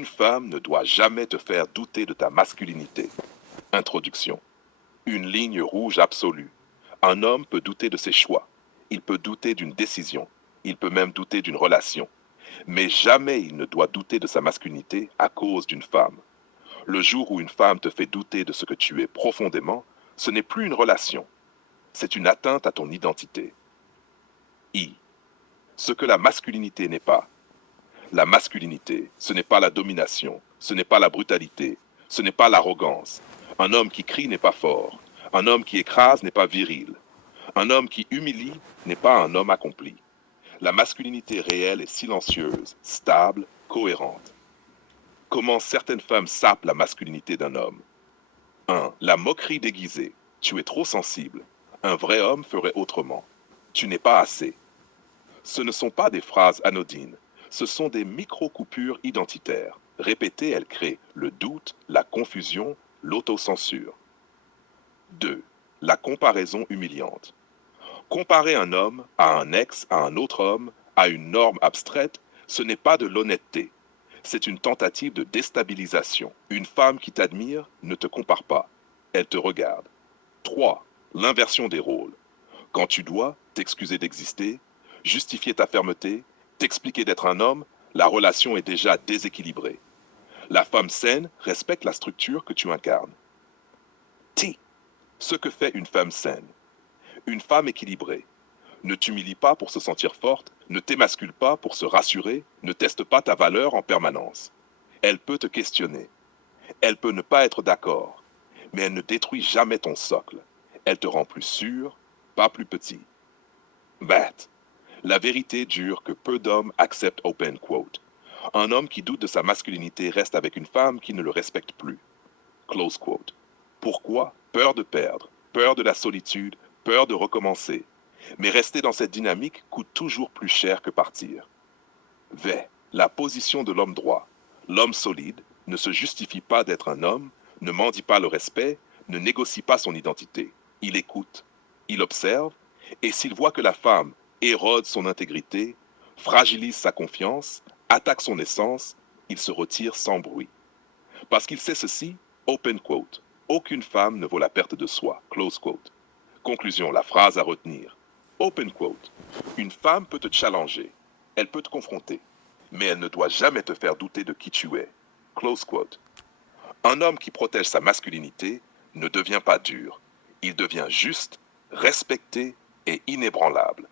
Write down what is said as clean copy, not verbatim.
Une femme ne doit jamais te faire douter de ta masculinité. Introduction. Une ligne rouge absolue. Un homme peut douter de ses choix. Il peut douter d'une décision. Il peut même douter d'une relation. Mais jamais il ne doit douter de sa masculinité à cause d'une femme. Le jour où une femme te fait douter de ce que tu es profondément, ce n'est plus une relation. C'est une atteinte à ton identité. Ce que la masculinité n'est pas. La masculinité, ce n'est pas la domination, ce n'est pas la brutalité, ce n'est pas l'arrogance. Un homme qui crie n'est pas fort. Un homme qui écrase n'est pas viril. Un homme qui humilie n'est pas un homme accompli. La masculinité réelle est silencieuse, stable, cohérente. Comment certaines femmes sapent la masculinité d'un homme. 1. La moquerie déguisée. Tu es trop sensible. Un vrai homme ferait autrement. Tu n'es pas assez. Ce ne sont pas des phrases anodines. Ce sont des micro-coupures identitaires. Répétées, elles créent le doute, la confusion, l'autocensure. 2. La comparaison humiliante. Comparer un homme à un ex, à un autre homme, à une norme abstraite, ce n'est pas de l'honnêteté. C'est une tentative de déstabilisation. Une femme qui t'admire ne te compare pas. Elle te regarde. 3. L'inversion des rôles. Quand tu dois t'excuser d'exister, justifier ta fermeté, t'expliquer d'être un homme, la relation est déjà déséquilibrée. La femme saine respecte la structure que tu incarnes. Ce que fait une femme saine. Une femme équilibrée ne t'humilie pas pour se sentir forte, ne t'émascule pas pour se rassurer, ne teste pas ta valeur en permanence. Elle peut te questionner. Elle peut ne pas être d'accord, mais elle ne détruit jamais ton socle. Elle te rend plus sûr, pas plus petit. La vérité dure que peu d'hommes acceptent open quote. Un homme qui doute de sa masculinité reste avec une femme qui ne le respecte plus. Close quote. Pourquoi? Peur de perdre, peur de la solitude, peur de recommencer. Mais rester dans cette dynamique coûte toujours plus cher que partir. La position de l'homme droit. L'homme solide ne se justifie pas d'être un homme, ne mendie pas le respect, ne négocie pas son identité. Il écoute, il observe, et s'il voit que la femme érode son intégrité, fragilise sa confiance, attaque son essence, il se retire sans bruit. Parce qu'il sait ceci, open quote, aucune femme ne vaut la perte de soi, close quote. Conclusion, la phrase à retenir. Open quote, une femme peut te challenger, elle peut te confronter, mais elle ne doit jamais te faire douter de qui tu es. Close quote. Un homme qui protège sa masculinité ne devient pas dur, il devient juste, respecté et inébranlable.